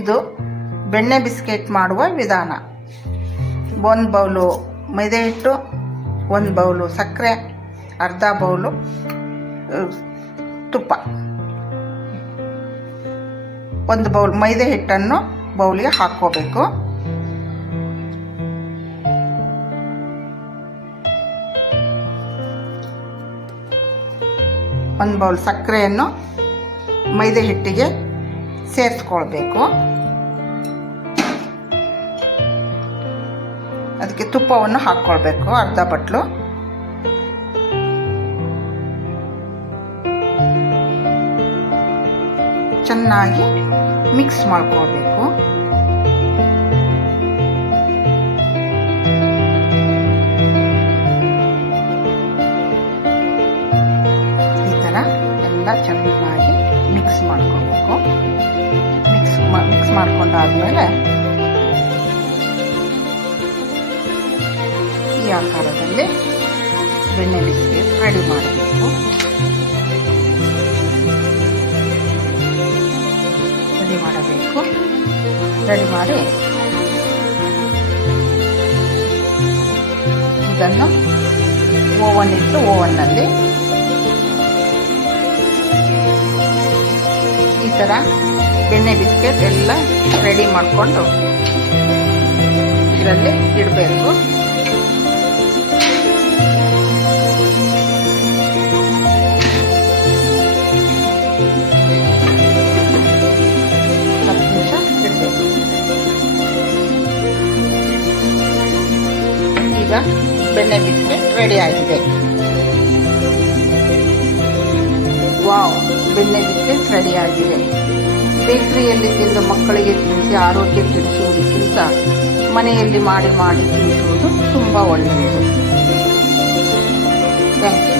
ಇದು ಬೆಣ್ಣೆ ಬಿಸ್ಕೆಟ್ ಮಾಡುವ ವಿಧಾನ. 1 ಬೌಲು ಮೈದಾ ಹಿಟ್ಟು, 1 ಬೌಲು ಸಕ್ಕರೆ, ಅರ್ಧ ಬೌಲು ತುಪ್ಪ. 1 ಬೌಲ್ ಮೈದಾ ಹಿಟ್ಟನ್ನು ಬೌಲಿಗೆ ಹಾಕ್ಕೋಬೇಕು. ಒಂದು ಬೌಲ್ ಸಕ್ಕರೆಯನ್ನು ಮೈದಾ ಹಿಟ್ಟಿಗೆ ಸೇರಿಸ್ಕೊಳ್ಬೇಕು. ಅದಕ್ಕೆ ತುಪ್ಪವನ್ನು ಹಾಕ್ಕೊಳ್ಬೇಕು, ಅರ್ಧ ಬಟ್ಲು. ಚೆನ್ನಾಗಿ ಮಿಕ್ಸ್ ಮಾಡ್ಕೊಳ್ಬೇಕು. ಈ ಥರ ಎಲ್ಲ ಚೆನ್ನಾಗಿ ಮಿಕ್ಸ್ ಮಾಡ್ಕೊಳ್ಬೇಕು. ಮಿಕ್ಸ್ ಮಾಡ್ಕೊಂಡಾದ್ಮೇಲೆ ಈ ಆಕಾರದಲ್ಲಿ ಬೆಣ್ಣೆ ಬಿಸ್ಕೆಟ್ ರೆಡಿ ಮಾಡಬೇಕು. ರೆಡಿ ಮಾಡಿ ಇದನ್ನು ಓವನ್ ಇಟ್ಟು ಓವನ್ನಲ್ಲಿ ಈ ಥರ ಬೆಣ್ಣೆ ಬಿಸ್ಕೆಟ್ ಎಲ್ಲ ರೆಡಿ ಮಾಡಿಕೊಂಡು ಇದರಲ್ಲಿ ಇಡಬೇಕು. ಈಗ ಬೆಣ್ಣೆ ಬಿಸ್ಕೆಟ್ ರೆಡಿ ಆಗಿದೆ. ವಾವ್, ಬೆಣ್ಣೆ ಬಿಸ್ಕೆಟ್ ರೆಡಿ ಆಗಿದೆ. ಬೇಕರಿಯಲ್ಲಿ ತಿಂದು ಮಕ್ಕಳಿಗೆ ತಿನ್ನಿಸಿ ಆರೋಗ್ಯ ಕೆಡಿಸುವುದಕ್ಕಿಂತ ಮನೆಯಲ್ಲಿ ಮಾಡಿ ತಿನ್ನಿಸುವುದು ತುಂಬ ಒಳ್ಳೆಯದು. Thank you.